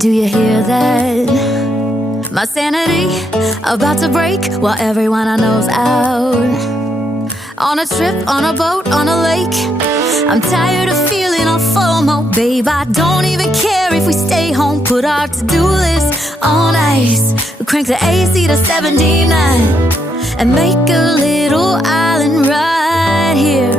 Do you hear that? My sanity about to break while everyone I know's out. On a trip, on a boat, on a lake. I'm tired of feeling all FOMO, babe. I don't even care if we stay home. Put our to-do list on ice. Crank the AC to 79 and make a little island right here.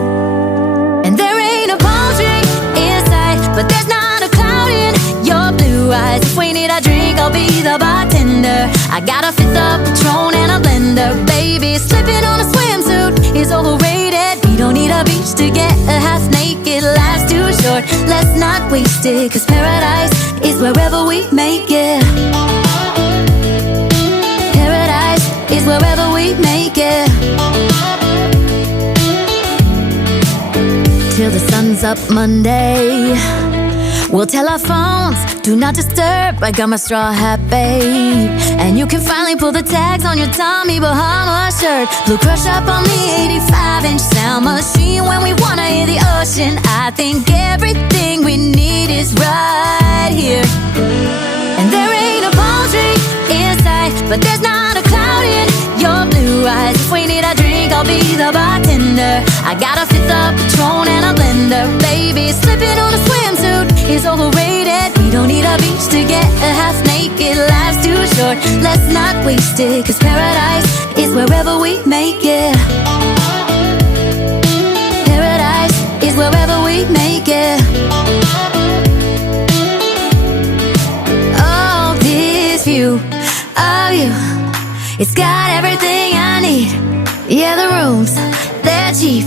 And there ain't a palm tree in sight, but there's not a cloud in your blue eyes. If we need a drink, I'll be the bartender. I got a fifth of Patron and a blender. Baby, slipping on a swimsuit is overrated. We don't need a beach to get a half naked. Life's too short, let's not waste it. Cause paradise is wherever we make it. Paradise is wherever we make it. Till the sun's up Monday, we'll tell our phones, do not disturb. I got my straw hat, babe. And you can finally pull the tags on your Tommy Bahama shirt. Blue crush up on the 85-inch sound machine. When we wanna hear the ocean, I think everything we need is right here. And there ain't a palm tree in sight, but there's not a cloud in your blue eyes. If we need a drink, I'll be the bartender. I got a fifth of Patron and a blender. Baby, slipping on a swimsuit is overrated. We don't need a beach to get a half naked. Life's too short, let's not waste it. Cause paradise is wherever we make it. Paradise is wherever we make it. Oh, this view of you, it's got everything I need. Yeah, the rooms, they're cheap.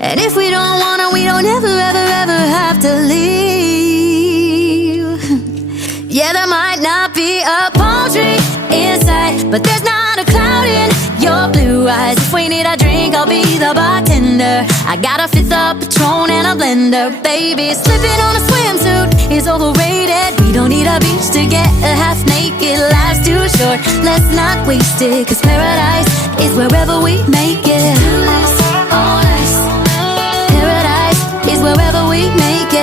And if we don't wanna, we don't ever, ever, ever have to leave. Yeah, there might not be a palm tree in sight, but there's not a cloud in your blue eyes. If we need a drink, I'll be the bartender. I got a fifth of Patron and a blender. Baby, slipping on a swimsuit is overrated. We don't need a beach to get a half naked. Life's too short, let's not waste it. Cause paradise is wherever we make it. Paradise is wherever we make it.